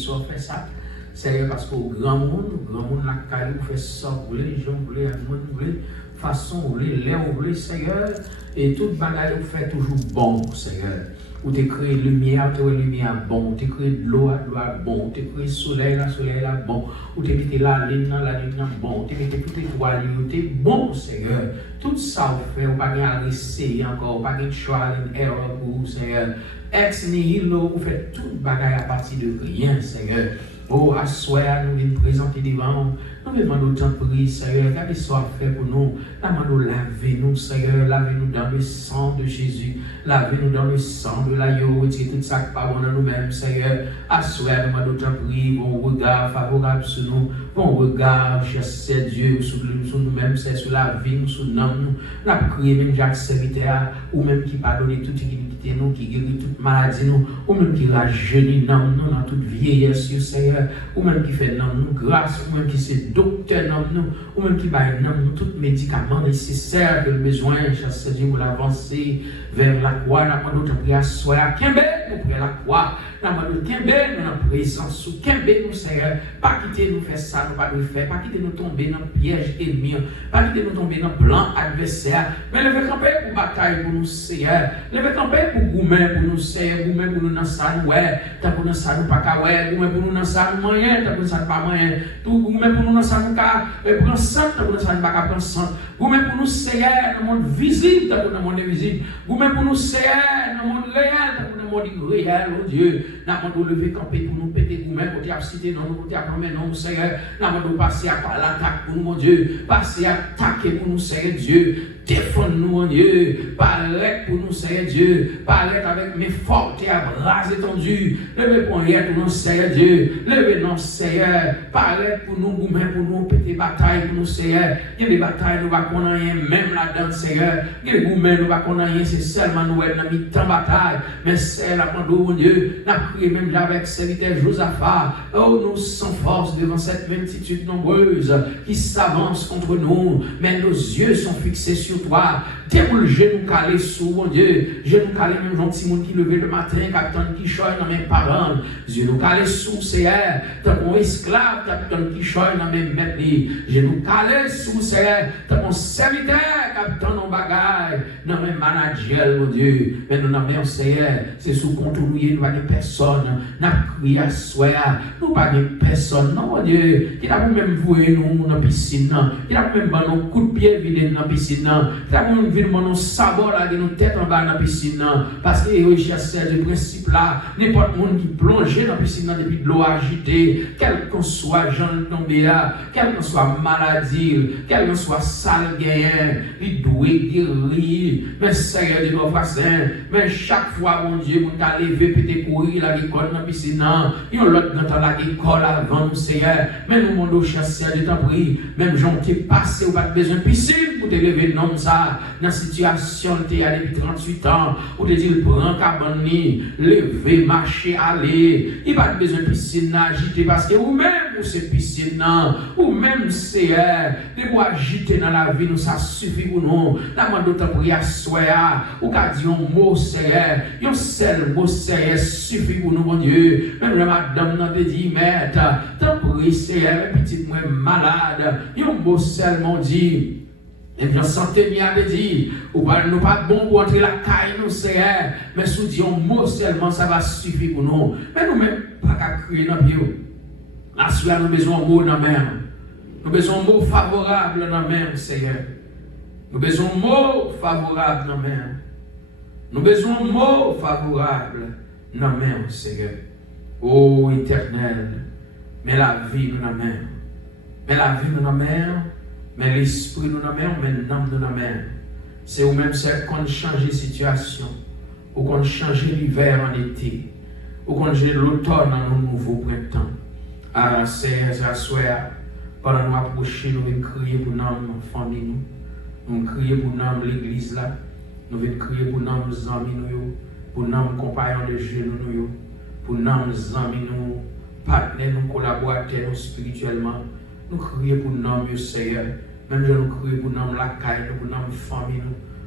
soit fait ça. C'est parce qu'au grand monde la caille, vous faites ça, vous voulez, les gens, vous voulez, vous voulez, façon, vous voulez, l'air, vous voulez, Seigneur, et toute bagaille, vous faites toujours bon, Seigneur. Vous te créez lumière, tu lumière bon, tu créez de l'eau bon, tu créez soleil là bon, vous te mettez la ligne bon, tu mettez toutes les étoiles, tu es bon, Seigneur. Tout ça, vous faites, vous n'avez pas essayer encore, vous n'avez pas de choix, une erreur pour vous, Seigneur. Ex nihilo, vous faites toute bagaille à partir de rien, Seigneur. Oh, à soir, nous venons présenter devant nous demandons tant prier, Seigneur, regardez ce soit fait pour nous. Nous lavez-nous, Seigneur, lavez-nous dans le sang de Jésus, lavez-nous dans le sang de l'agneau, retirez tout ça qui pas bon dans nous-mêmes, Seigneur. À soir, nous demandons tant prier, bon regard favorable sur nous, bon regard, cher Dieu, sur nous-mêmes, c'est sur la vie, sur nous. Nous avons prié même Jacques serviteur, ou même qui pardonne toute iniquité, nous, qui guérit toute maladie, nous, ou même qui rajeunit nous dans toute vieillesse, Seigneur. Ou même qui fait nous grâce, ou même qui c'est docteur nous, ou même qui baille nous tous les médicaments nécessaires que nous besoin, chaque Dieu pour l'avancer vers la croix, nous demandons de prier soir, Kembe, nous prions la croix, nous demandons Kembe, nous en présence, Kembe, nous Seigneur, pas quitter nous faire ça, nous pas nous faire, pas quitter nous tomber dans le piège ennemi, pas quitter nous tomber dans le plan adversaire, mais lever camper pour bataille pour nous Seigneur, lever camper pour gourmet pour nous Seigneur, gourmet pour nous dans ça, ouais, tant pour nous ça, nous pas qu'à ouais, gourmet pour nous dans ça, moyen, t'as pour ça pas moyen. Tout vous même pour nous dans ça nous ca prendre sang, t'as pour ça pas prendre sang. Vous même pour nous Seigneur dans le monde visible, t'as pour le monde invisible. Vous même pour nous Seigneur dans le monde réel, t'as pour le monde réel, oh Dieu. N'a pas de lever camper pour nous péter vous même pour t'y citer non, pour t'y apprendre non Seigneur. N'a pas de passer à l'attaque pour nous mon Dieu, passer à attaquer pour nous Seigneur Dieu. Défends-nous, mon Dieu. Paraît pour nous, Seigneur Dieu. Paraît avec mes fortes et à bras étendus. Levez pour rien pour nous, Seigneur Dieu. Levez nous, Seigneur. Paraît pour nous, pour nous, péter bataille pour nous, Seigneur. Il y a des batailles, nous ne connaissons rien, même là-dedans, Seigneur. Il y a des gourmets, nous ne connaissons rien, c'est seulement nous, dans mi-temps bataille. Mais c'est là, mon Dieu, nous avons prié même avec serviteur Josaphat. Oh, nous sans force devant cette multitude nombreuse qui s'avance contre nous. Mais nos yeux sont fixés sur toi, déroule genou calé sous mon Dieu, genou calé même gentil monde qui levé le matin, capitaine qui choisit dans mes parents, genou calé sous Seigneur, t'as mon esclave, capitaine qui choisit dans mes maîtres, genou calé sous Seigneur, t'as mon serviteur, capitaine en bagaille, dans mes managers, mon Dieu, mais nous n'avons Seigneur, c'est sous contrôle, nous pas de personne, n'a crié à soi, nous pas de personne, non mon Dieu, il a même voué nous dans la piscine, il a même donné un coup de pied vide dans la piscine. T'as même vu mon sabot là, de nos têtes en bas dans la piscine, parce que les chasseurs de principe là, n'importe monde qui plonge dans la piscine depuis de l'eau agitée, quel qu'on soit Jean tombé là, quel qu'on soit maladie, quel qu'on soit sale gagnant, il doit guérir, mais Seigneur de nos voisins, mais chaque fois, mon Dieu, on t'a levé, pété courir la l'école dans la piscine, il y a l'autre dans la école avant nous, Seigneur, mais nous, mon chasseur de temps pris, même Jean t'es passé, ou pas besoin de piscine pour te lever non ça, dans la situation où tu es depuis 38 ans, où tu dis, prends cabane, lever, marcher, aller. Il n'y a pas besoin de piscine agiter parce que vous-même, vous c'est piscine, ou même c'est, de vous agiter dans la vie, nous, ça suffit pour nous. La main d'autre prier à soi, ou qu'à dire un mot, Seigneur, un seul mot, Seigneur, suffit pour nous, mon Dieu. Même la madame n'a pas dit, maître, t'en prie, Seigneur, petit moi malade, un mot seulement dit. Et bien, santé m'y a dit, ou pas, nous pas bon pour entrer la caille, nous, Seigneur, mais sous dit un mot seulement, ça va suffire pour nous. Mais nous-mêmes, pas qu'à crier dans le bio. La suite, nous avons besoin de mots dans la mer. Nous avons besoin de mots favorables dans la mer, Seigneur. Nous avons besoin de mots favorables dans la mer. Nous avons besoin de mots favorables dans la mer, Seigneur. Ô éternel, mais la vie nous dans la mer. Mais la vie nous dans la mer. Mais l'esprit nous n'a mer, mais l'âme nous n'a mer. C'est ou même c'est qu'on change de situation, ou qu'on change l'hiver en été, ou qu'on change l'automne en un nouveau printemps. Alors, c'est à soir, pendant nous approcher, nous venons crier pour nous, famille nous. Nous crier pour nous, l'église là. Nous venons crier pour nous, amis nous, pour nous, compagnons de Jésus nous, pour nous, amis nous, partenaires, nous, collaborateurs nous spirituellement. Nous crions pour nous, Seigneur. Même je nous crions pour nous, la caille, pour nous, famille,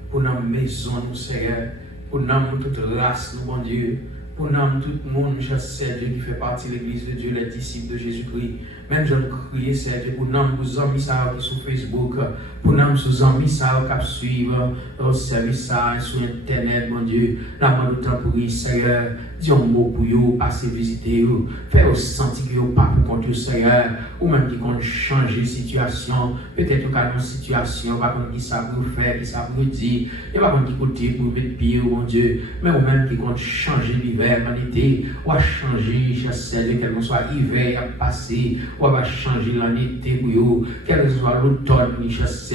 pour nous, maison, nous, Seigneur. Pour nous, toute race, nous, mon Dieu. Pour nommer tout le monde, cher Dieu, qui fait partie de l'Église de Dieu, les disciples de Jésus-Christ. Même je prie, Seigneur, pour nommer vos amis sur Facebook, pour nommer vos amis qui suivent au service sur Internet, mon Dieu. Là, mon temps pour Seigneur, dis un mot pour vous, passer visiter vous, faire sentir que vous pas pour contre Seigneur, ou même qui compte changer de situation, peut-être qu'il y a une situation, pas contre qui ça pour faire, qui ça pour dire, et pas contre qui côté pour mettre pied, mon Dieu, mais ou même qui compte changer l'hiver, l'année, ou à changer, cher Seigneur, quel que soit l'hiver à passer, ou va changer l'année pour vous, quel que soit l'automne, cher Seigneur,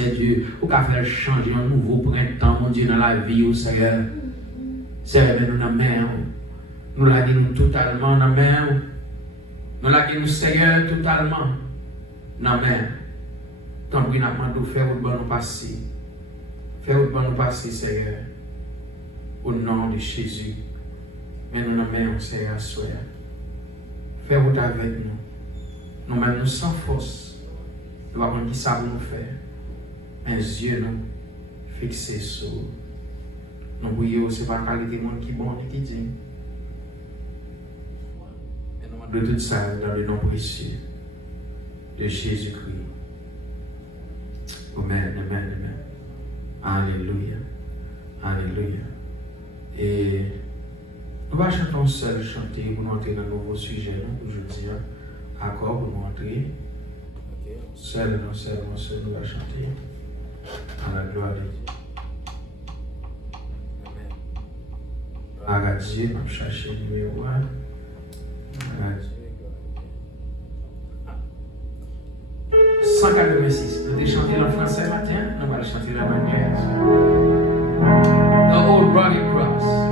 ou qu'à faire changer un nouveau printemps, mon Dieu, dans la vie, Seigneur. Seigneur, nous dans la main. Nous l'avons totalement dans la main. Nous l'avons Seigneur totalement dans la main. Tant que nous avons fait au bon nous passer. Faire au bon nous passer, Seigneur. Au nom de Jésus. Mais nous avons main, Seigneur, soyez. Fais route avec nous. Nous même nous sans force. Nous avons dit ça pour nous faire. Mais yeux nous fixés sur nous. Nous c'est pas la qualité de monde qui est bon et qui dit. De tout ça dans le nom précieux de Jésus-Christ. Amen, amen, amen. Alléluia. Alléluia. Et nous allons chanter un seul chanter pour nous entrer dans un nouveau sujet, pour je dire, accord pour nous entrer. Seul, nous allons chanter. À la gloire de Dieu. Amen. Gloire à Dieu, nous allons chercher le numéro 1. 186. Nous allons chanter en français matin, nous allons chanter en anglais. The Old Rugged Cross.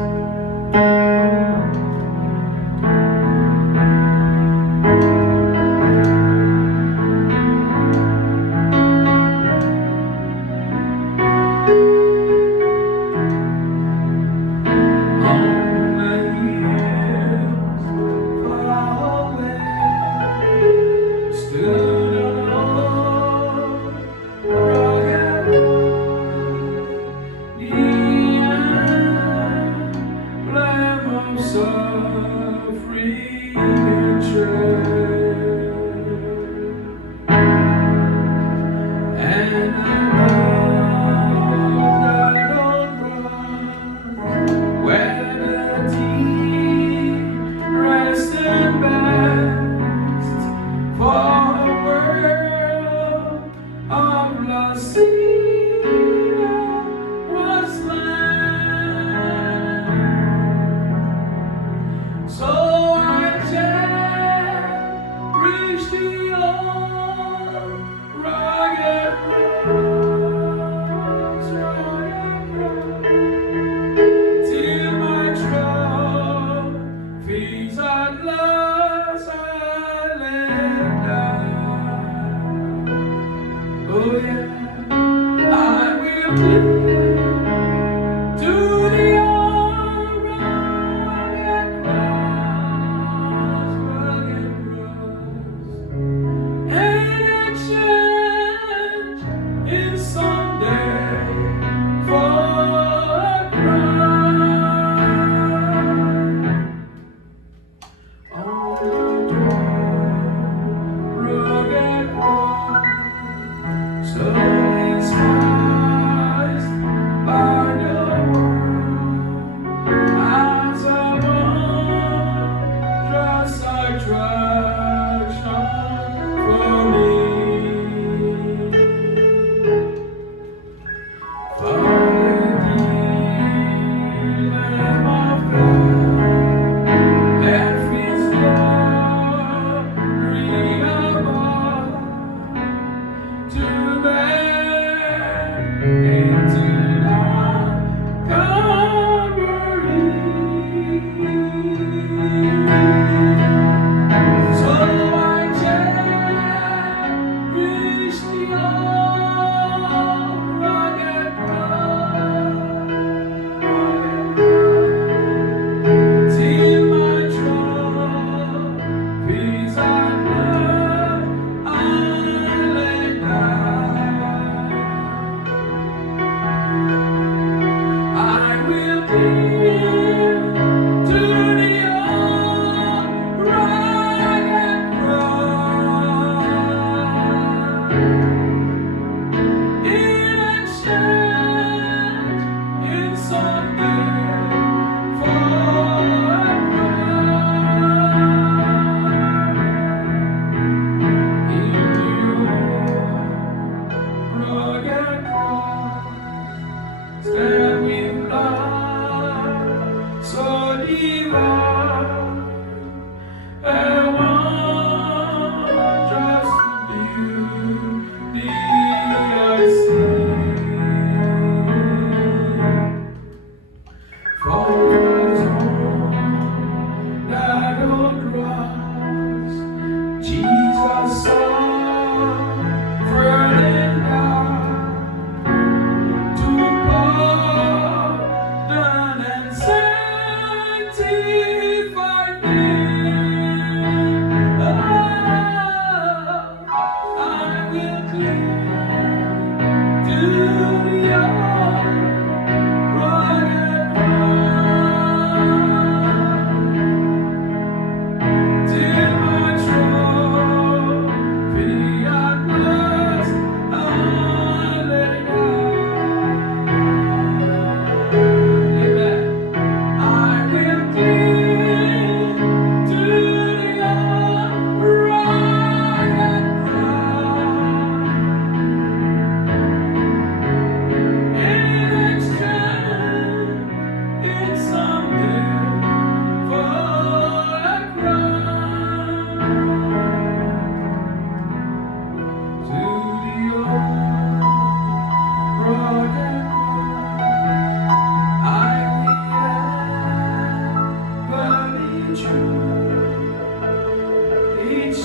each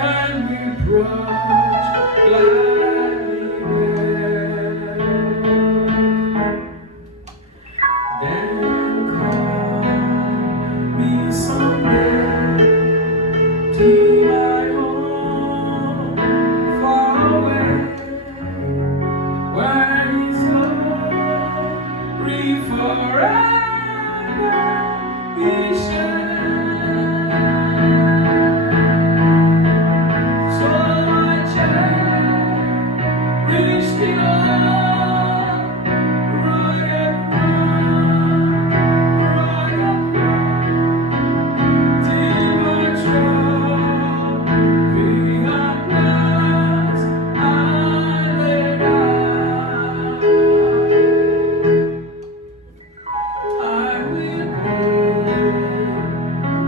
and we brought gladly there. Then call me someday to my home far away, where His glory forever be shared. So I cherish the old rugged road, till my trophy at last I lay down. I will go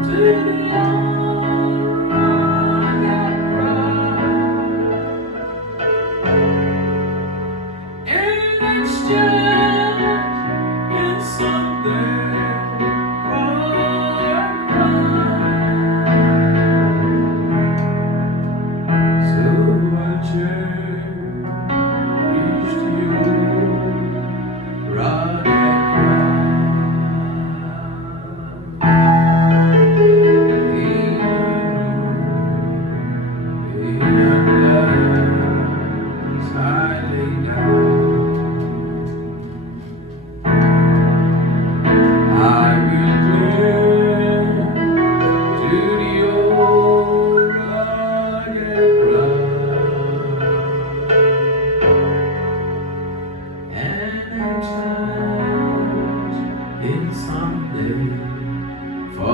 to the old rugged road in exchange in something for a crown. So I cherish the old rugged someday for a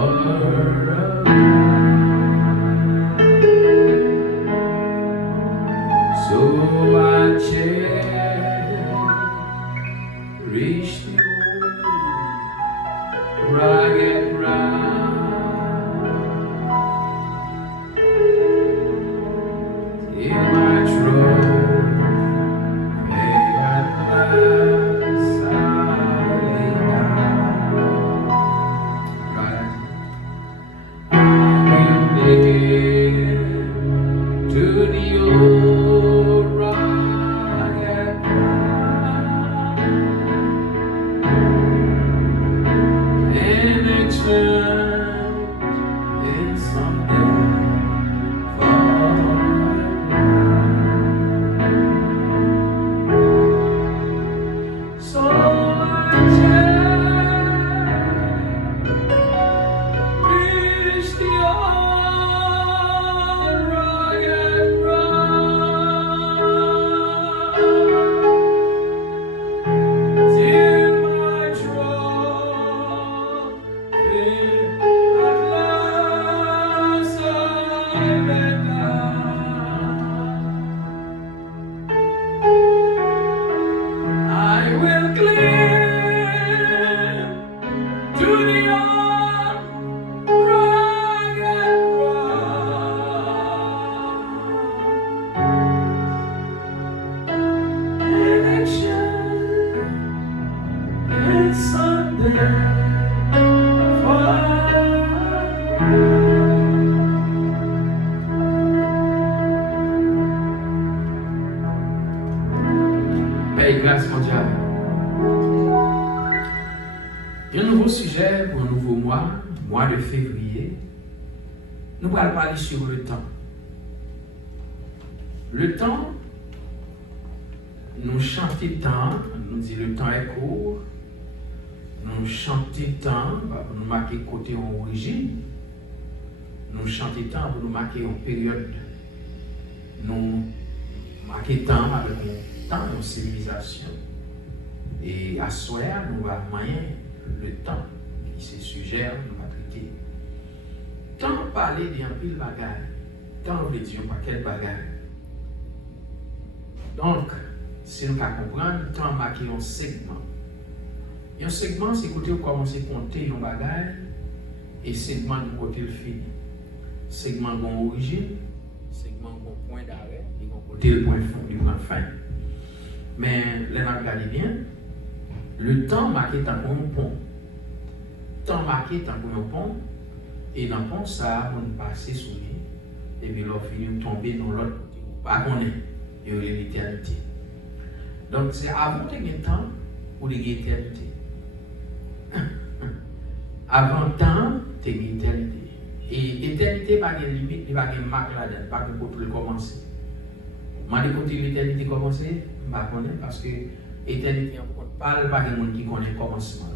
so I cherish the old rugged road in my trophy at last I lay down. Right. I will begin to the old rugged road and exchange in someday for so I cherish the old rugged road till my trophy at last I lay down. I will cling to the old rugged road in exchange in someday for Père grâce mondiale. Un nouveau sujet pour un nouveau mois de février. Nous allons parler sur le temps. Le temps, nous chantons temps, nous disons le temps est court. Nous chantons temps pour nous marquer côté en origine. Nous chantons temps pour nous marquer en période. Nous marquons temps avec un temps, une civilisation. Et à ce soir, nous allons moyen le temps qui se suggère, nous allons traiter. Tant parler d'un pile bagaille, tant veut dire pas quel bagaille. Donc, si nous comprenons, tant marqué un segment. Un segment, c'est côté où commencer à compter un bagaille, et segment du côté le fini. Segment bon origine, segment bon point d'arrêt, et côté le point du point fin. Mais là, on regarde bien, le temps marqué tant pour un pont. Temps marqué tant pour un pont, Et dans le pont, ça, on passe sous lui. Et puis, l'on finit de tomber dans l'autre côté. Pas qu'on est. Il y a l'éternité. Donc, c'est avant de gagner temps ou de gagner éternité. Avant temps, tu gagnes éternité. Et éternité, pas de limite, il va y avoir une marque là-dedans, pas que pour le commencer. Moi, de côté l'éternité commencer, je ne connais pas parce que l'éternité, on ne parle pas de monde qui connaît le commencement.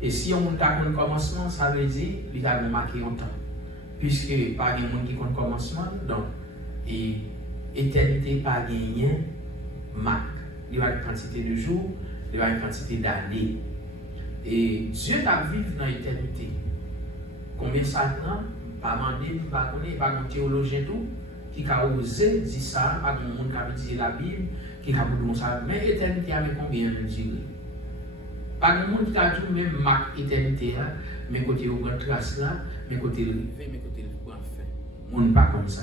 Et si on a un commencement, ça veut dire qu'il a marqué un temps. Puisque pas de monde qui connaît le commencement, donc, et éternité, pas gagné, marque. Il y a une quantité de jours, il y a une quantité d'années. Et Dieu t'a vécu dans l'éternité. Combien ça prend? Pas demander, pas connaître, pas un théologien tout, qui a osé dire ça, pas de monde qui a dit la Bible, qui a dit ça. Mais l'éternité avait combien de durée? Pas de monde qui a dit même marque éternité, mais côté au grand trace là, mais côté le rivet, mais côté le grand fin. Monde pas comme ça.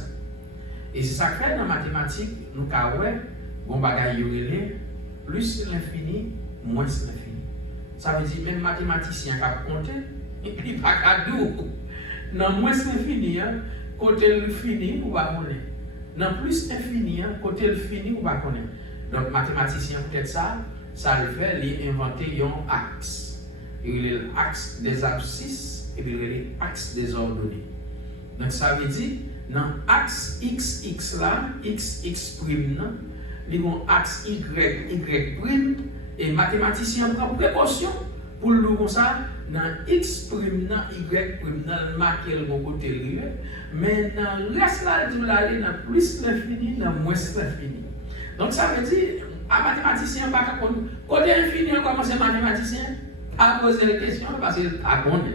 Et c'est ça que fait dans la mathématique, nous avons bon bagaille plus l'infini, moins l'infini. Ça veut dire même mathématicien qui a compté, et puis pas qu'à deux. Dans moins l'infini, côté le fini, ou pas connaître. Dans plus infini, côté le fini, ou pas connaître. Donc mathématicien peut-être ça le fait, il inventer un axe. Il y a l'axe des abscisses et puis il y a l'axe des ordonnées. Donc ça veut dire, dans l'axe XX là, XX prime là, il y a un axe Y prime, et mathématicien prend précaution pour le comme ça, dans X prime, dans Y prime, dans le marqué le bon côté lié, mais dans le reste là, dans plus l'infini, dans moins l'infini. Donc ça veut dire, un mathématicien, pas côté infini, on commence à mathématicien à poser la question parce qu'il a connu.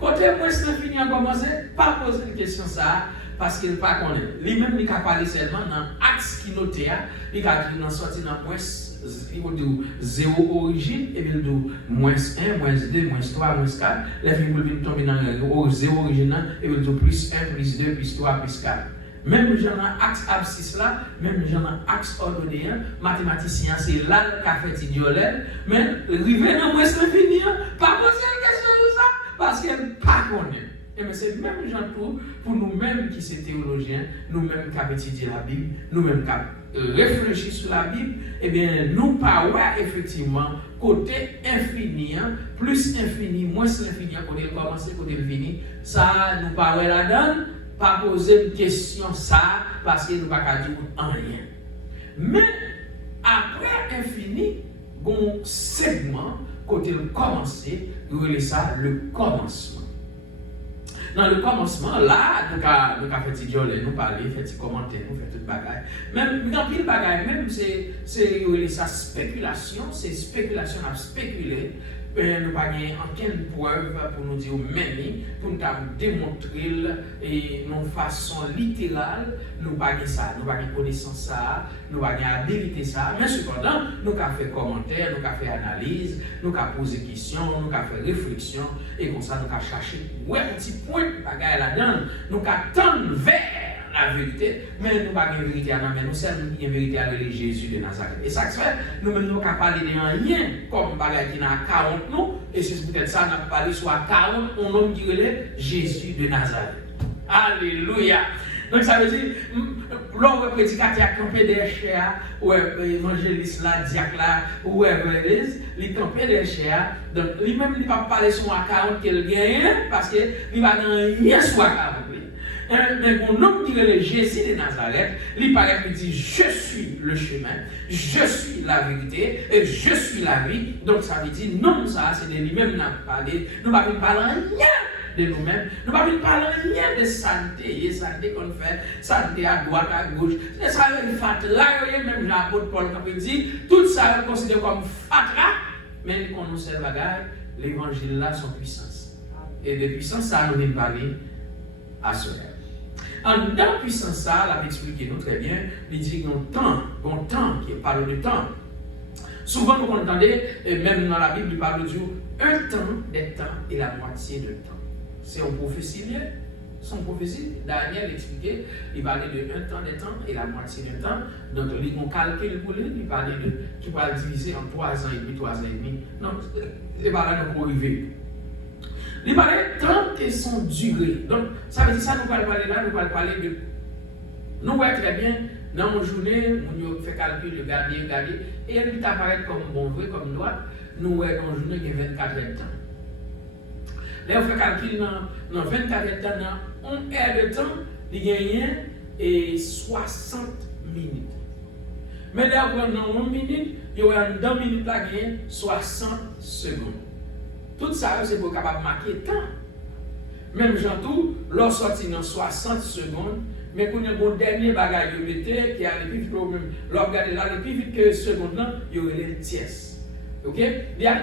Côté moins l'infini, on commence à poser la question ça parce qu'il pas connaît. Lui-même, il a parlé seulement dans l'axe qui noté, il a dit dans sorti dans moins, il dit 0 origine, et puis il dit moins 1, moins 2, moins 3, moins 4. Les filles vont tomber dans 0 origine, et puis il dit plus 1, plus 2, plus 3, plus 4. Même gens dans l'axe abscisse là, même gens dans l'axe ordonné, mathématicien, c'est là le café idiolène, mais river dans moins l'infini, pas poser une question de ça, parce qu'elle ne pas connaît. Et mais c'est même gens pour nous-mêmes qui sommes théologiens, nous-mêmes qui avons étudié la Bible, nous-mêmes qui avons réfléchi sur la Bible, eh bien, nous pas effectivement côté infini, plus infini, moins l'infini, côté le commencé, côté le fini, ça nous pas là-dedans. Pas poser une question ça parce que nous ne pouvons pas dire rien. Mais après infini, un segment, côté le commencer, nous relève ça le commencement. Dans le commencement, là, nous avons fait des dialogues, nous parler, fait des commentaires, nous fait tout le bagage. Même dans le bagage, même c'est sa spéculation, c'est spéculation à spéculer. Nous n'avons pas aucune preuve pour nous dire même, pour nous démontrer et de façon littérale, nous n'avons pas ça, nous n'avons pas connaissance ça, nous n'avons pas habilité ça, mais cependant, nous avons fait commentaires, nous avons fait analyse, nous avons posé questions, nous avons fait réflexion, et comme ça, nous avons cherché un petit point de bagaille là-dedans, nous avons tendre vers la vérité, mais nous n'avons pas de vérité à nous, mais nous sommes une vérité avec Jésus de Nazareth. Et ça fait, nous-mêmes nous avons parlé de rien comme bagaille qui n'a 40 nous, et c'est peut-être ça, nous avons parlé soit 40, un homme qui relève Jésus de Nazareth. Alléluia! Donc ça veut dire, l'homme prédicateur qui campé des chers, ou évangéliste là, diacre là, ou l'église, il campé des chers, donc lui-même il ne va pas parler sur 40 qu'il gagne, parce qu'il va dans rien soit 40. Mais mon homme qui est Jésus de Nazareth, il paraît qu'il dit je suis le chemin, je suis la vérité et je suis la vie. Donc ça veut dire non, ça c'est de lui-même qui n'a parlé. Nous ne pouvons pas parler rien de nous-mêmes. Nous ne pouvons pas parler rien de santé. Et santé qu'on fait, santé à droite, à gauche. C'est ça le fatras. Même l'apôtre Paul qui dit tout ça est considéré comme fatras. Mais nous connaissons le bagage, l'évangile là, son puissance. Et de puissance, ça nous vient parler à ce rêve. Dans la puissance, ça, l'a expliqué nous très bien, il dit qu'on temps, qui parle de temps. Souvent, nous entendons, même dans la Bible, il parle du un temps, des temps et la moitié de temps. C'est une prophétie, son prophétie. Daniel expliquait, il parlait de un temps, des temps et la moitié de temps. Donc, on calcule pour lui, il parlait de, qui va diviser en 3 ans et demi, 3 ans et demi. Non, c'est pas là qu'on peut arriver. Il parle de temps et son durée. Donc, ça veut dire ça, nous allons parler là, nous allons parler de. Nous voyons très bien, dans une journée, nous fait calcul, regarder, et elle apparaît comme bon vrai, comme droit, nous voyons dans une journée qui est 24 heures de temps. Là, on fait calcul dans 24 heures de temps, dans 1 heure de temps, il gagne et 60 minutes. Mais là, dans 1 minute, il y a 2 minutes là, il y a 60 secondes. Tout ça, c'est pour capable marquer le temps. Même Jean-Tout, l'on sorti dans 60 secondes, mais quand il y a un dernier bagage qui a les plus vite, l'on regarde là, les plus vite que seconde, il y aurait les tiers. Ok? Il y a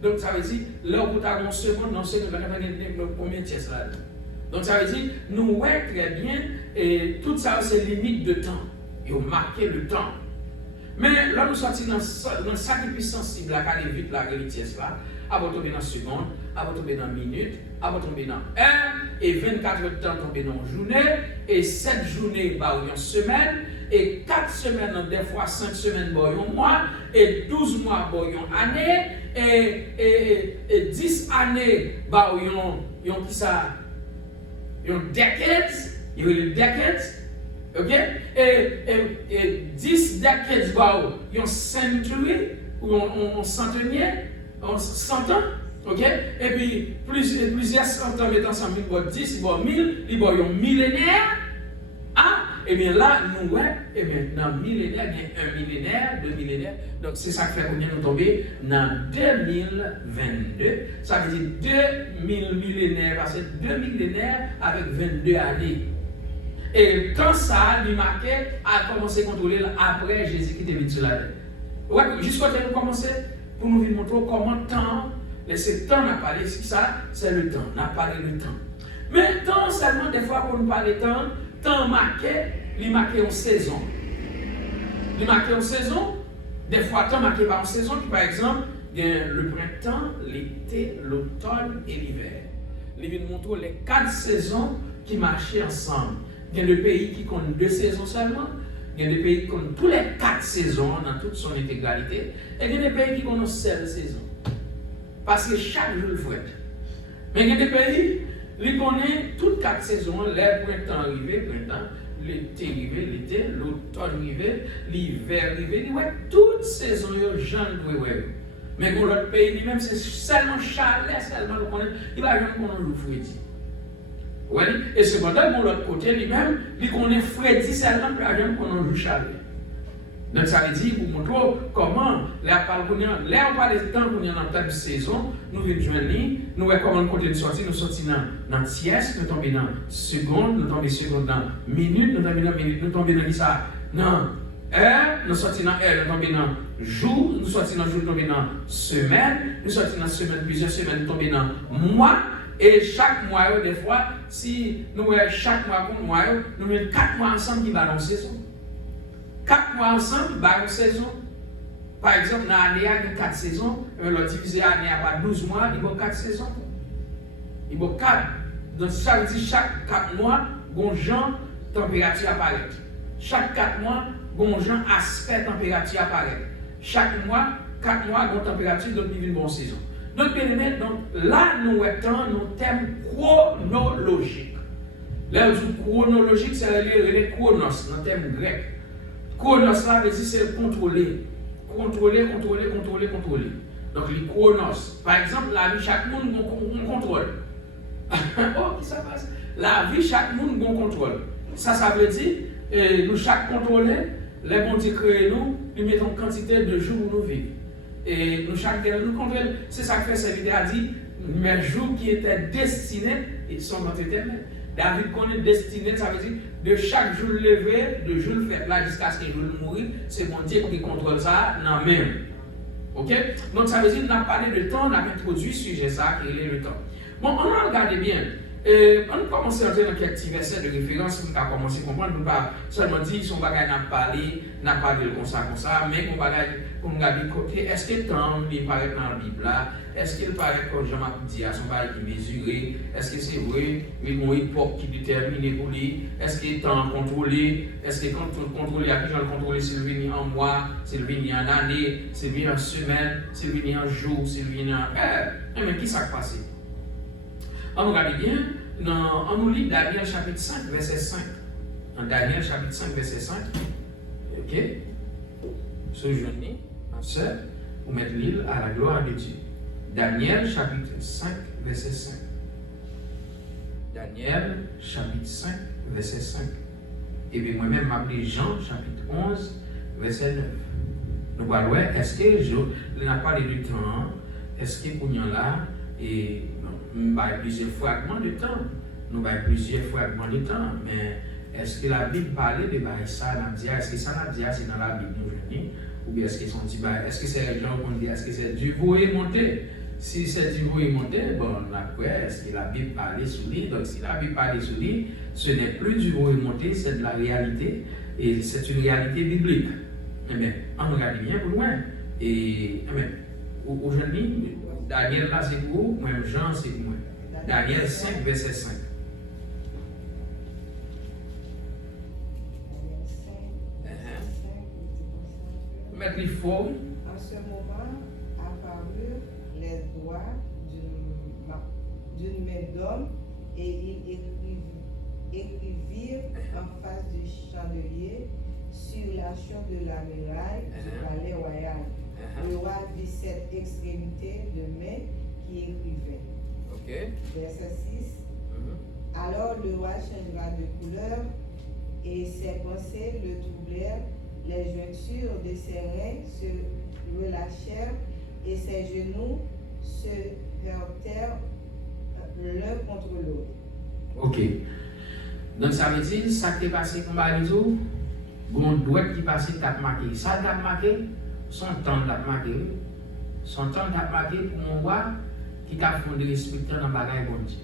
donc ça veut dire, là, on peut avoir une seconde, dans seconde, on va le premier tiers là. Donc ça veut dire, nous voyons très bien, et tout ça, c'est limite de temps. Il faut marquer le temps. Mais là, nous sortis dans ça qui est plus sensible, là, quand vite la vitesse là, à va tomber dans seconde, à va tomber dans minute, à va tomber dans heure, et 24 heures de temps tomber dans journée, et 7 journées, bah, une semaine, et 4 semaines, des fois 5 semaines, bah, un mois, et 12 mois, bah, une année, et 10 années, bah, qui ça, une decades, il y a une decades. Ok? Et 10 decades, il y a un century, ou un centenier, 100 ans. Ok? Et puis, plusieurs centaines mettent ensemble, il y a 10, il y a 1000, il y a un millénaire. Ah! Et bien là, nous, et bien dans millénaire, il y a un millénaire, 2 millénaires. Donc, c'est ça qui fait qu'on nous tomber dans 2022. Ça veut dire 2000 millénaires, parce que 2 millénaires avec 22 années. Et quand ça, l'Imaké a commencé à contrôler après Jésus qui est venu sur la terre. Ouais, jusqu'à ce que nous commençons pour nous montrer comment le temps, ce temps n'a parlé, ça, c'est le temps, n'a parlé le temps. Mais temps seulement, des fois, pour nous parler de temps marqué, il marqué en saison. Il marqué en saison, des fois, temps marqué par en saison, qui par exemple, le printemps, l'été, l'automne et l'hiver. Il vient montrer les 4 saisons qui marchaient ensemble. Il y a des pays qui comptent 2 saisons seulement, il y a des pays qui comptent tous les 4 saisons dans toute son intégralité, et il y a des pays qui comptent une seule saison. Parce que chaque jour le fouette. Mais il y a des pays qui connaissent toutes 4 saisons, le printemps arrivé, l'été arrivé, l'été, l'automne arrivé, l'hiver arrivé, toutes saisons, j'en dois. Mais pour l'autre pays, lui-même, c'est seulement chalet, seulement le connaît, il va jamais connaître le fouette. Oui, et cependant, de l'autre côté, lui-même, il connaît Freddy seulement, puis il qu'on joue chalet. Donc ça veut dire, pour montrer comment, là, on parle de temps qu'on est dans la table de saison, nous venons joindre, nous voyons comment le côté de sortie, nous sortons dans tiers, nous tombons dans seconde, nous tombons seconde dans minute, nous tombons dans minute, nous tombons dans ça, dans heure, nous sortons dans heure, nous tombons dans jour, nous sortons dans jour, nous tombons dans semaine, nous sortons dans semaine, plusieurs semaines, nous tombons dans mois. Et chaque mois, des fois, si nous voyons chaque mois contre mois, nous mettons 4 mois ensemble qui battent en saison. 4 mois ensemble qui battent en saison. Par exemple, dans l'année, il y a 4 saisons, on l'a divisé l'année par 12 mois, il y a 4 saisons. Il y a 4. Donc, ça veut dire chaque 4 mois, gonjan température apparaît. Chaque 4 mois, gonjan aspect température apparaît. Chaque mois, 4 mois, gon température, donc il y a une bonne saison. Donc, là, nous avons nos thèmes chronologiques. Là, chronologique, c'est le chronos, notre thème grec. Chronos, là, veut dire c'est contrôler. Contrôler. Donc, les chronos. Par exemple, la vie, chaque monde, on contrôle. Oh, qui ça passe? La vie, chaque monde, on contrôle. Ça veut dire, nous, chaque contrôler, les bons Dieu créent nous, nous mettons quantité de jours où nous vivons. Et nous, chaque nous contrôlons. C'est ça que fait cette vidéo, a dit, mes jours qui étaient destinés, ils sont dans l'éternel. David connaît destiné, ça veut dire, de chaque jour levé, de jour fait là jusqu'à ce que jour mourir, c'est mon Dieu qui contrôle ça dans même. Ok? Donc ça veut dire, on a parlé de temps, on a introduit ce sujet ça, qui est le temps. Bon, on a regardé bien. On commence à entrer dans quelques petits versets de référence, on a commencé à comprendre, on ne peut pas seulement dire son bagage n'a parlé comme ça, mais on bagage pour nous regarder côté, est-ce que le temps il paraît dans la Bible là, est-ce qu'il paraît comme Jean-Marc dit à son bagage qui mesuré, est-ce que c'est vrai, mais mon époque qui détermine pour lui, est-ce qu'il est temps contrôlé, est-ce que quand on contrôle, à qui j'en contrôle, c'est le venir en mois, c'est le venir en année, c'est le venir en semaine, c'est le venir en jour, c'est le venir en heure, mais qui s'est passé? On regarde bien, on nous lit Daniel chapitre 5, verset 5. Dans Daniel chapitre 5, verset 5. Ok? Ce jeudi, ma soeur, pour mettre l'île à la gloire de Dieu. Daniel chapitre 5, verset 5. Daniel chapitre 5, verset 5. Et puis moi-même, m'appelé Jean chapitre 11, verset 9. Donc, est-ce que je n'ai pas parlé du temps, est-ce que pour nous là, et nous avons plusieurs fragments de temps, mais est-ce que la Bible parlait de ça, est-ce que ça c'est dans la Bible aujourd'hui, ou bien est-ce que est-ce que c'est les gens qui disent, est-ce que c'est du haut et monté? Si c'est du haut et monté, bon, est-ce que la Bible parlait sur lui? Donc, si la Bible parlait sur lui, ce n'est plus du haut et monté, c'est de la réalité, et c'est une réalité biblique. Eh bien, on regarde bien pour loin. Et aujourd'hui, Daniel là c'est pour vous, même Jean c'est pour moi. Daniel 5, verset 5. Mettre les faux. En ce moment apparurent les doigts d'une main d'homme et ils écrivirent en face du chandelier sur la chambre de la muraille du palais royal. Le roi vit cette extrémité de main qui écrivait. Okay. Verset 6. Alors le roi changera de couleur et ses pensées le troublèrent. Les jointures de ses reins se relâchèrent et ses genoux se heurtèrent l'un contre l'autre. Ok. Donc ça veut dire, ça qui est passé comme Balizou, bon doigt qui passe t'a marqué. Ça t'a marqué, son temps t'a marqué. Son temps t'a marqué pour mon roi qui t'a fondé respectant dans bagaille bon Dieu.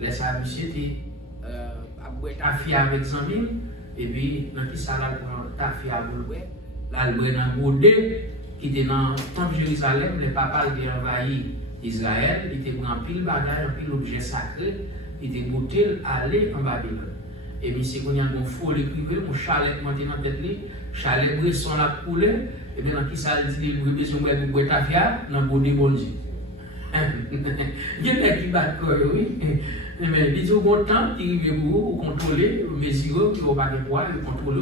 Les monsieur qui a boire ta fille avec Zambine et puis dans qui ça là ta fille a boire là le boire dans Godé qui était dans le temple de Jérusalem, les papas qui envahi Israël, il était en pile bagaille, en pile objet sacré, il était monté aller en Babylone. Et monsieur qu'on y a un faux l'écrivain, mon chalet monté dans tête li, chalet brisson la coulé, et bien dans qui ça dit il besoin de boire ta fille dans Godé bon Dieu. Il y a des qui battent quoi, oui. Mais ils ont bon temps qui arrivent pour contrôler mes yeux qui vont pas de poids, ils contrôler,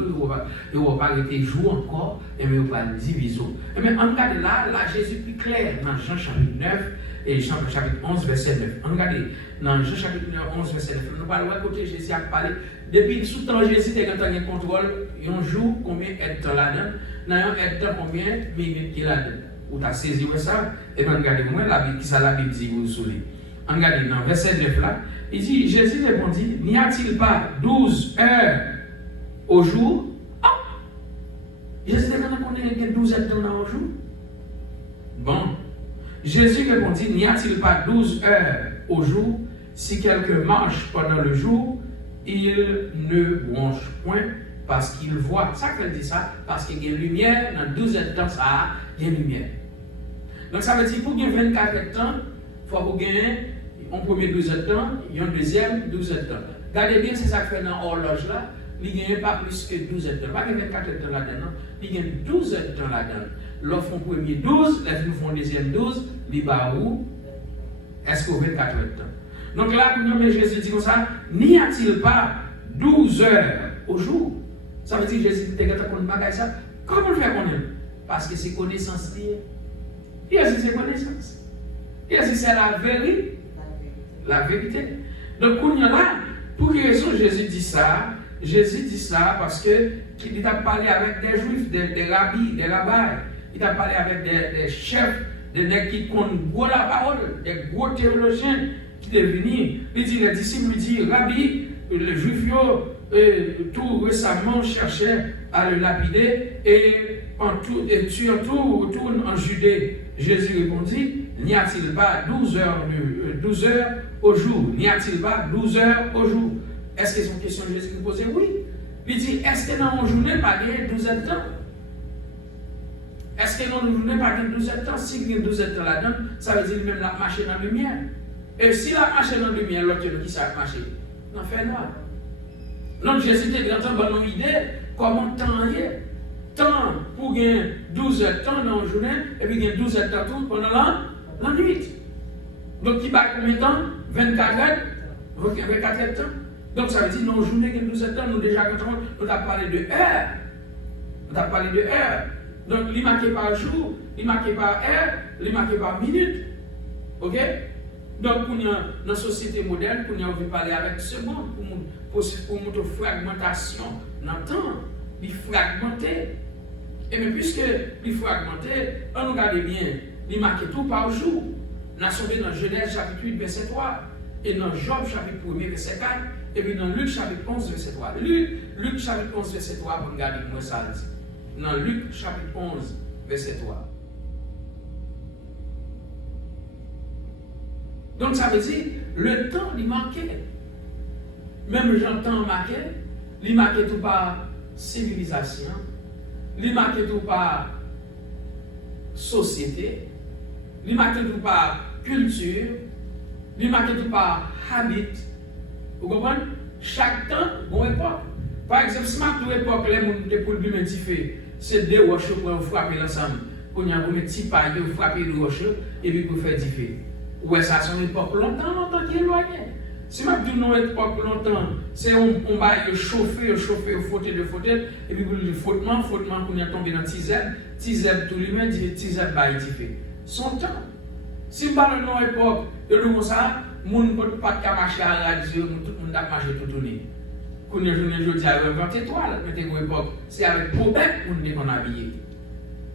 ils vont pas arrêter jour encore, et mais ils vont pas diviser. Mais en regarde là, Jésus plus clair dans Jean chapitre 9 et Jean chapitre 11, verset 9. On regarde dans Jean chapitre 11, verset 9. Nous parlons de côté Jésus a parlé. Depuis sous temps Jésus était en contrôle, un jour, combien est temps là-dedans, dans un temps combien minutes qui là-dedans. Ou tu as saisi ça, et bien regardez-moi, la Bible, qui ça la Bible dit vous soulignez. Regardez dans verset 9 là, il dit, Jésus répondit, n'y a-t-il pas 12 heures au jour? Ah! Jésus dit, qu'on ait 12 heures au jour? Bon. Jésus répondit, n'y a-t-il pas 12 heures au jour? Si quelqu'un marche pendant le jour, il ne bronche point parce qu'il voit. Ça qu'elle dit ça, parce qu'il y a une lumière, dans 12 heures de temps, ça il y a une lumière. Donc ça veut dire pour gagner 24 heures de temps, il faut pour gagner un premier 12 heures de temps, il y a un deuxième 12 heures de temps. Regardez bien, c'est ça que fait dans l'horloge là, il n'y a pas plus que 12 heures de temps. Pas 24 heures de temps là-dedans, il y a 12 heures de temps là-dedans. L'offre font premier 12, les filles font deuxième 12, les barreaux, est-ce qu'on 24 heures de temps? Donc là, quand Jésus dit comme ça, n'y a-t-il pas 12 heures au jour? Ça veut dire que Jésus dit qu'on bagaille ça. Comment le faire connaître? Parce que c'est connaissance liée. Et est-ce que c'est connaissance? Et est-ce que c'est la vérité? La vérité. Donc, on y a là, pour quelle raison Jésus dit ça? Jésus dit ça parce qu'il a parlé avec des juifs, des rabbis, des rabbins. Il a parlé avec des chefs, des gens qui connaissent la parole, des gros théologiens qui sont venus. Il dit, les disciples lui disent, Rabbi, les juifs, tout récemment cherchaient à le lapider et tu retournes en Judée. Jésus répondit, n'y a-t-il pas 12 heures au jour? N'y a-t-il pas 12 heures au jour? Est-ce que c'est une question que Jésus posait? Oui. Il dit, est-ce que dans une journée, pas de 12 heures de temps? Est-ce que dans une journée, pas de 12 heures de temps? Si il y a 12 heures de temps là-dedans, ça veut dire même la marcher dans la lumière. Et si la marche dans la lumière, l'autre qui s'est marché, non, fait noir. Donc Jésus était en train de nous idée comment temps est. Temps pour gagner 12 heures de temps dans une journée, et puis gagner 12 heures de temps pendant la nuit. Donc qui va combien de temps? 24 heures, 24 heures de temps. Donc ça veut dire, dans une journée qui est 12 heures, nous déjà, nous avons parlé de heures. Nous avons parlé de heures. Donc, il est marqué par jour, il est marqué par heure, il est marqué par minute. Ok? Donc, dans la société moderne, on veut parler avec secondes pour montrer fragmentation dans le temps. Il est fragmenté. Et mais puisque il est fragmenté, on regarde bien, il est marqué tout par jour. Nous sommes dans Genèse chapitre 8, verset 3, et dans Job chapitre 1, verset 4, et puis dans Luc chapitre 11, verset 3. Luc chapitre 11, verset 3, pour regarder comment ça dit. Dans Luc chapitre 11, verset 3. Donc ça veut dire, le temps, il manquait. Même j'entends marqué, il marqué tout par civilisation, il marqué tout par société, il marqué tout par culture, il marqué tout par habit. Vous comprenez? Chaque temps, bon époque. Par exemple, si ma époque, les gens pour le bimentifier, c'est deux roches pour frapper l'ensemble. Pour nous mettre petit paille, pour frapper les roches, et puis pour faire differ. Ouais, ça c'est une époque longtemps qui est éloignée. Si ma dis une époque longtemps, c'est on va chauffer, frotter, et puis pour le frottement, pour nous tomber dans tiseb tout lui-même, tiseb va differ. Son temps. Si on parle de l'époque, de nous ça, mon ne peut pas marcher à la radio, tout le monde a marché tout le monde. Quand on est aujourd'hui à 20 étoiles, mettez une époque, c'est avec Pobek qu'on a habillé.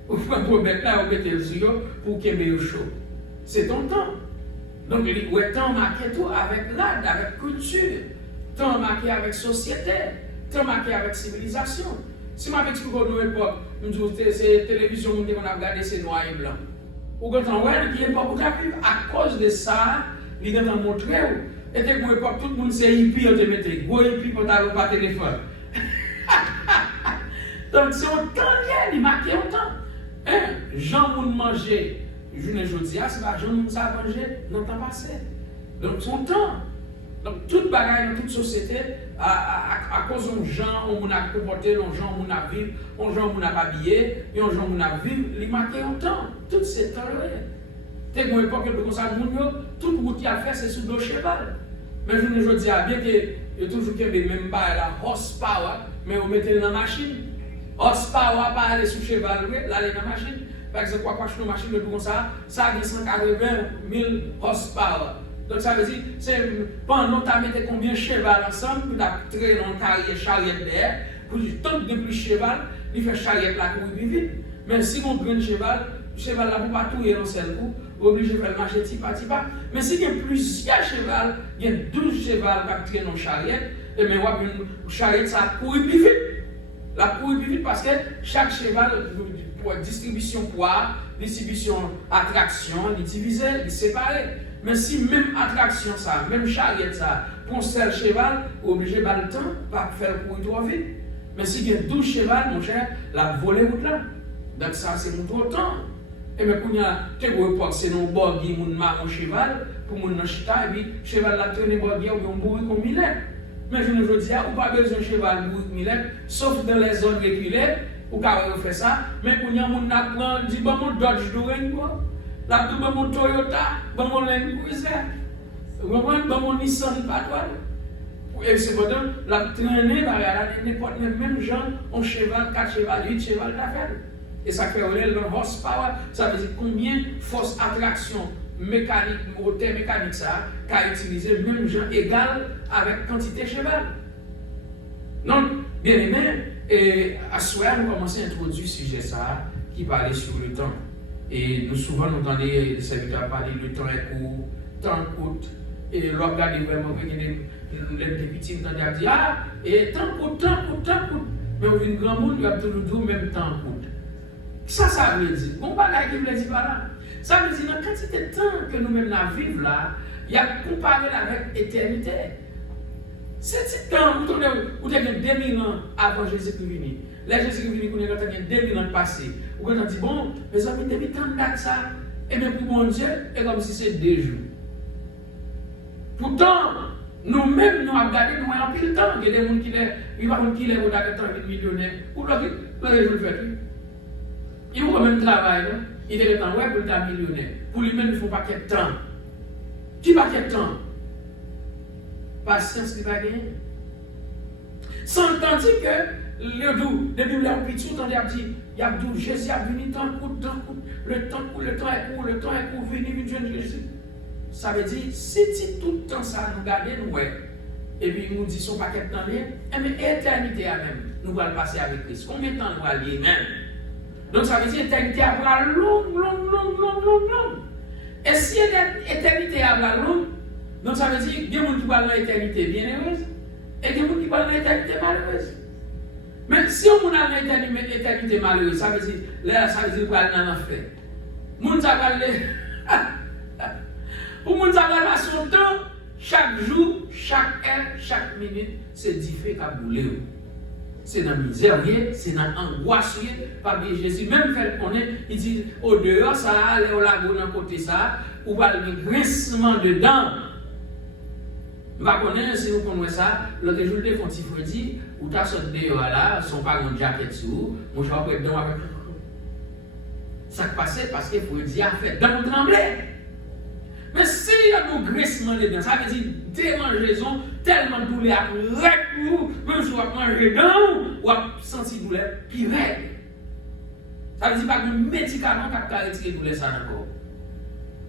Vous prenez Pobek là, vous mettez le sur pour qu'il y ait chaud. C'est ton temps. Donc, il est temps marqué tout avec l'art, avec culture, temps marqué avec société, temps marqué avec civilisation. Si je m'explique une époque, je dis que c'est télévision qu'on a regardé, c'est noir et blanc. Ou quand on voit qu'il y a une époque où à cause de ça, il y a montré. Et dès que époque, tout le monde c'est hippie, on te mettait gros hippie pour t'aller pas téléphone. Donc c'est autant il marqué autant. Jean moun manger, je ne dis pas, c'est pas Jean moun ça manger dans le temps passé. Donc son temps. Donc toute bagaille dans toute société, à cause de gens on a comporté, de gens on a vivre, de gens on a habillé, et de gens on a vivre, il marqué autant. Tout ces temps-là. Dès que époque comme ça, tout le monde qui a fait c'est sous le cheval. Mais je ne dis bien que toujours qu'il y a même pas la horsepower, mais on mettait dans la machine. Horsepower, pas aller sous cheval, aller dans la machine. Par exemple, quoi je une machine de comme ça a 180 000 horsepower. Donc ça veut dire, c'est pendant que tu as mis combien de cheval ensemble, pour tu traîner dans une charrette derrière, pour tant de plus cheval, il fait charrette là pour vivre vite. Mais si on prend le cheval là pour pas tout dans seul coup. Obligé de faire marcher petit pas. Mais s'il y a plusieurs chevaux, il y a 12 chevaux qui traînent dans charrette, et bien, une charrette, ça court plus vite. La court plus vite parce que chaque cheval, pour distribution poids, distribution attraction, il est divisé, il est séparé. Mais si même attraction, ça, même charrette, ça, pour un seul cheval, obligé de faire le temps, pas faire courir trop vite. Mais s'il y a 12 chevaux, mon cher, la voler route là. Donc ça, c'est mon trop temps. Et bien, quand il y a une époque, c'est un borgui, un cheval, pour mon chita, et puis, le cheval l'a traîné borgui, ou un bourri comme millet. Mais je ne veux dire, on n'a pas besoin de cheval bourri comme millet, sauf dans les zones reculées, ou quand on fait ça. Mais quand il y a un qui dit, bon, mon Dodge Durango, là, bon, mon Toyota, bon, mon Land Cruiser, bon, mon Nissan Patrol. Et c'est pourtant, la traînée, n'importe même gens, un cheval, 4 chevals, 8 chevals d'affaires. Et ça fait le horsepower, ça veut dire combien force attraction mécanique, moteur mécanique ça, qu'a utilisé même gens égal avec quantité de cheval. Donc, bien aimé, et à ce soir, nous commençons à introduire le sujet ça, qui parlait sur le temps. Et nous souvent nous entendons les serviteurs parler, le temps est court, temps coûte. Et l'on regarde vraiment les petits nous entendent dire, ah, et temps coûte. Mais on vit un grand monde, il y a toujours même temps coûte. Ça veut dire. Bon, bagage qui veut dire par là. Ça veut dire, dans la quantité de temps que nous-mêmes vivons là, il y a comparé avec l'éternité. C'est temps, vous avez 2000 ans avant Jésus-Christ venu. Là, Jésus-Christ venu, vous avez 2000 ans passé. Vous avez dit, bon, mes amis, depuis tant de date ça, et bien pour mon Dieu, c'est comme si c'est 2 jours. Pourtant, nous-mêmes, nous avons regardé, nous avons pris le temps. Il y a des gens qui les ont regardé millionnaires. Pour le faire. Il faut quand même travailler, il est le temps pour être millionnaire. Pour lui-même, il ne faut pas qu'il y ait de temps. Qui va qu'il y ait de temps? patience qui va gagner. Sans entendre que le doux, depuis là, on dit, il y a dit, Jésus a venu, le temps est court, venu jeune Jésus. Ça veut dire, si tout le temps ça nous garde, nous, et puis nous disons pas quelque temps, mais éternité à même, nous allons passer avec Christ. Combien de temps nous allons aller même? Donc ça veut dire, éternité à bras long. Et si l'éternité à bras long, donc ça veut dire, il y a des gens qui parlent de l'éternité bienheureuse, et il y a des gens qui parlent de l'éternité malheureuse. Mais si on a une éternité malheureuse, ça veut dire qu'on va aller dans l'enfer. Moun ça va aller. Pour moun ça va aller son temps, chaque jour, chaque heure, chaque minute, c'est différent qu'à bouler. C'est dans la misère, c'est dans l'angoisse. Pas bien Jésus, même fait connaître, il dit au dehors, ça allait au lago d'un côté ça, ou va le grincement dedans. Je ne connais pas si vous connaissez ça, l'autre jour, le font dit, ou tu as sauté dehors là, son parent de jaquette sous, mon je vais dedans avec. Ça passe parce que faut dire, fait dans le trembler. Mais s'il y a un grincement dedans, ça veut dire démangeaison, tellement de douleur, même si vous mangez dedans, ou senti douleur, puis règle. Ça veut dire pas de médicament qui a retiré douleur ça encore.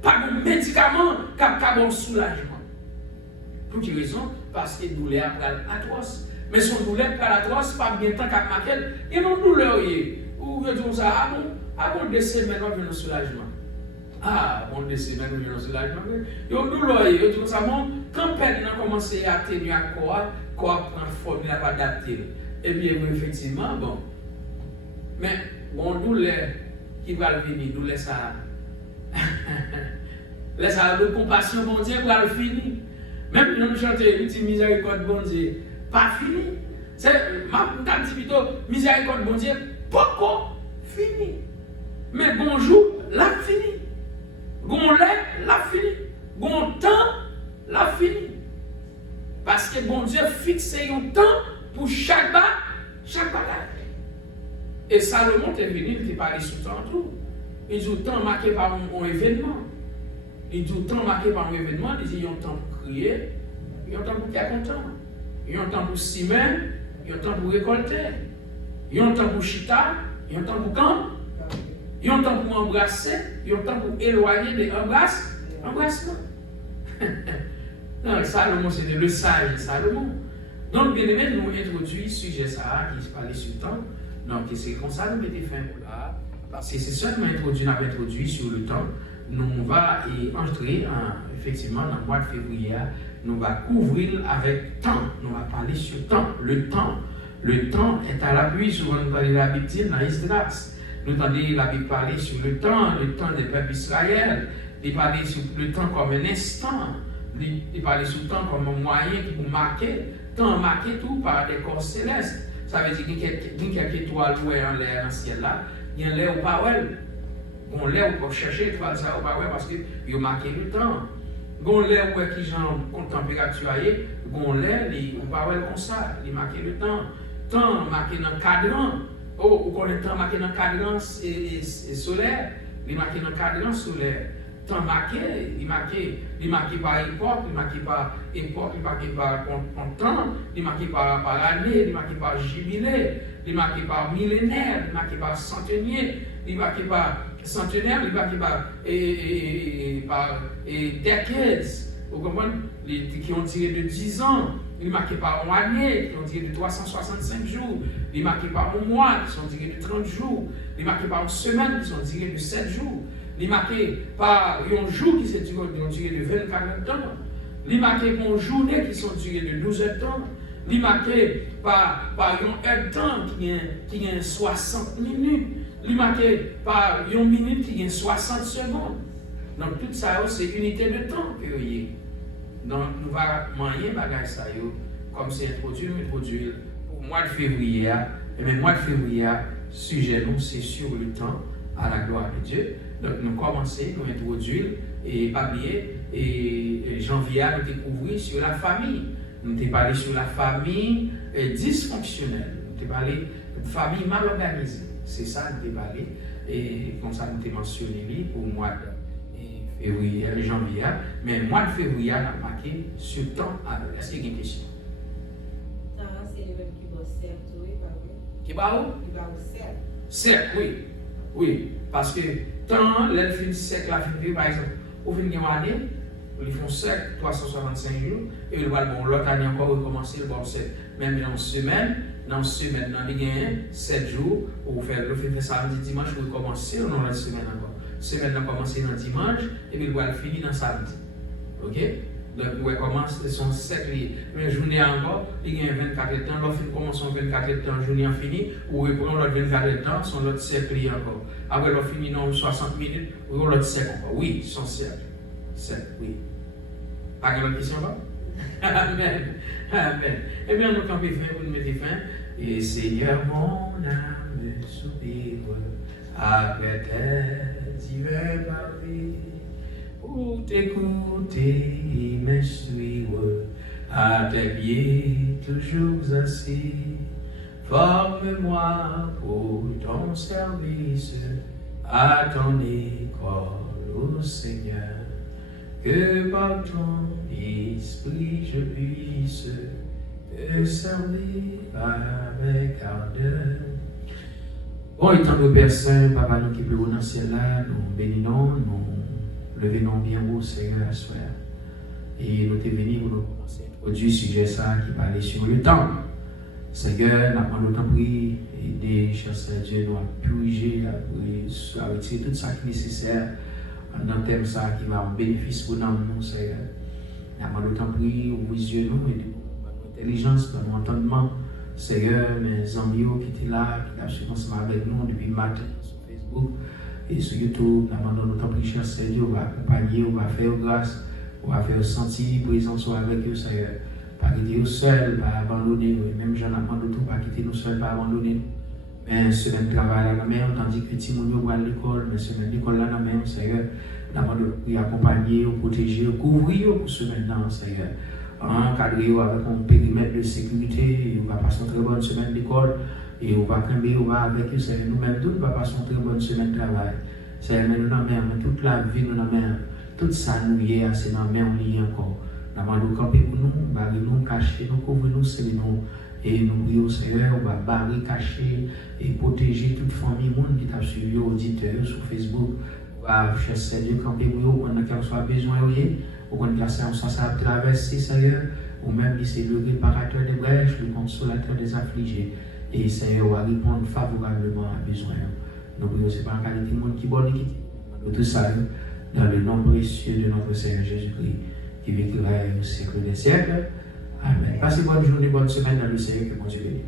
Pas de médicament qui a bon soulagement. Pour quelle raison? Parce que la douleur est atroce. Mais son douleur est atroce, pas bien tant qu'à maquette. Et non douleur, ou je dis ça, bon, 2 semaines, on vient au soulagement. Bon, 2 semaines, on vient au soulagement. Et on douleur, je dis ça, bon, quand peine a commencé à tenir à quoi prend forme, il n'a pas adapté. Et bien, effectivement, bon. Mais, bon, douleur qui va venir, douleur ça. Laisse la compassion, bon Dieu, pour le finir. Même si nous chantons une petite miséricorde, bon Dieu, pas fini. C'est ma dit plutôt miséricorde, bon Dieu, pas fini. Mais bonjour, la fini. Gon lait, la fini. Gon temps, la fini. Parce que bon Dieu fixe un temps pour chaque bagaille. Et Salomon est venu, il parlait sous temps tout. Il dit temps marqué par un événement. Il dit temps marqué par un événement, il dit il y a un temps pour crier, il y a un temps pour être content, il y a un temps pour s'aimer, il y a un temps pour récolter, il y a un temps pour chita, il y a un temps pour camp, il y a un temps pour embrasser, il y a un temps pour éloigner des embrassements. Non, Salomon, c'était le sage Salomon. Donc, bien aimé, nous introduisons le sujet ça, qui se parlait sur le temps. Donc, c'est comme ça que nous mettons fin pour là. Parce que c'est seulement introduit sur le temps. Nous allons entrer effectivement dans le mois de février. Nous allons couvrir avec temps. Nous allons parler sur temps. Le temps. Le temps est à l'appui. Souvent, nous parlons de la Bible dans Esdras. Nous entendons la Bible parler sur le temps des peuples d'Israël. Il parle sur le temps comme un instant. Il parle sur le temps comme un moyen qui vous marquer. Temps marqué tout par des corps célestes. Ça veut dire qu'il y a quelques étoiles en l'air, dans le ciel là. Il y a l'air au power. On l'air pour chercher étoile ça au power parce qu'il a marqué le temps. On l'air où qui genre température aille, on l'air au power comme ça, il marqué le temps. Temps marqué dans le cadran. Ou qu'on est temps marqué dans le cadran solaire, il marqué dans le cadran solaire. Temps marqué, il marqué par époque, il marqué par temps, il marqué par année, il marqué par jubilé, il marqué par millénaire, il marqué par centenaire, il marqué par centenaire, il marqué par decades. Vous comprenez? Qui ont tiré de 10 ans, il marqué par une année, qui ont tiré de 365 jours, il marqué par un mois, qui sont tirés de 30 jours, il marqué par une semaine, qui sont tirés de 7 jours. Il est marqué par un jour qui s'est tiré de 24 heures de temps. Il est marqué par une journée qui sont tirées de 12 heures de temps. Il est marqué par une heure de temps qui a 60 minutes. Il est marqué par une minute qui a 60 secondes. Donc tout ça, c'est unité de temps que vous avez. Donc nous allons manier ça comme c'est introduit pour le mois de février. Et même le mois de février, sujet nous, c'est sur le temps à la gloire de Dieu. Donc nous commençons, nous introduire et papier et janvier nous découvrir sur la famille. Nous avons parlé sur la famille dysfonctionnelle. Nous avons parlé de famille mal organisée. C'est ça que nous avons parlé. Et comme ça nous avons mentionné pour le mois de février, janvier, mais le mois de février, on a marqué sur temps avec. Est-ce qu'il y a une question? C'est le même qui va certes, oui, pas vrai? Qui va où? Qui va au cercle. Cercle, oui. Oui, parce que tant l'elfine cercle la fin de par exemple, au fin de l'année, ils font cercle 365 jours, et ils vont l'autre année encore recommencer le bon cercle. Même dans une semaine, dans il y a 7 jours, vous faites le samedi, dimanche, vous recommencez, ou non la semaine encore. Semaine a commencé dans dimanche, et puis vous allez finir dans samedi. Ok? Donc, vous commencez son cercle. Mais journée encore, il y a 24 temps, l'autre commence en 24 temps, journée en fini, ou vous prenez l'autre 24 temps, son l'autre cercle encore. Après, l'autre fini dans 60 minutes, vous l'autre cercle encore. Oui, son cercle. Cercle, oui. Pas de question, pas? Amen. Amen. Eh bien, nous, quand vous mettez fin, et Seigneur, mon âme soupire après tes divers pavés, pour t'écouter et me suivre à tes pieds, toujours assis. Forme-moi pour ton service, à ton école, ô Seigneur, que par ton esprit je puisse te servir avec ardeur. Bon, étant de Père Saint, Papa, nous qui pleurons dans le ciel là, nous bénissons, nous levons bien haut, Seigneur, à soir. Et nous sommes venus pour nous commencer à introduire sujet ça qui parlait sur le temps. Seigneur, nous avons le temps pris, aider, cher Dieu, nous à purger, à retirer tout ça qui est nécessaire dans le thème ça qui va en bénéfice pour nous, Seigneur. Nous avons le temps pris, ouvrir les yeux, nous, et notre intelligence, notre entendement. Seigneur, mes amis qui étaient là, qui ont suivi ensemble avec nous depuis le matin sur Facebook et sur YouTube, nous demandons notre prière, cher Seigneur, on va accompagner, on va faire grâce, on va faire sentir présence avec eux, Seigneur. Pas quitter nous seuls, pas abandonner nous, même j'en demande tout, pas quitter nous seuls, pas abandonner nous. Mais semaine de travail là, même, tandis que les gens vont à l'école, mais semaine d'école là, même, Seigneur, nous demandons de accompagner, protéger, couvrir pour semaine là, Seigneur. Encadrer avec un périmètre de sécurité, on va passer une très bonne semaine d'école et on va camber, on va avec eux, c'est nous-mêmes tous, on va passer une très bonne semaine de travail. C'est nous dans mais toute la vie nous dans main, tout ça nous y est, c'est dans main on y est encore. Nous allons camper pour nous, barrer nous, cacher nous, couvrir nous, c'est nous. Et nous prions Seigneur, on va barrer, cacher et protéger toute famille, monde qui t'a suivi, auditeurs sur Facebook. On va chercher Dieu, camper pour nous, pendant qu'il soit besoin de lui. Au contraire, ça a traversé, Seigneur, ou même c'est le réparateur des brèches, le consolateur des affligés. Et Seigneur va répondre favorablement à besoin. Nous prions, c'est pas en qualité de monde qui bonne qui tout ça, dans le nom précieux de notre Seigneur Jésus-Christ, qui vécura au siècle des siècles. Amen. Passez bonne journée, bonne semaine dans le Seigneur, que mon Dieu bénisse.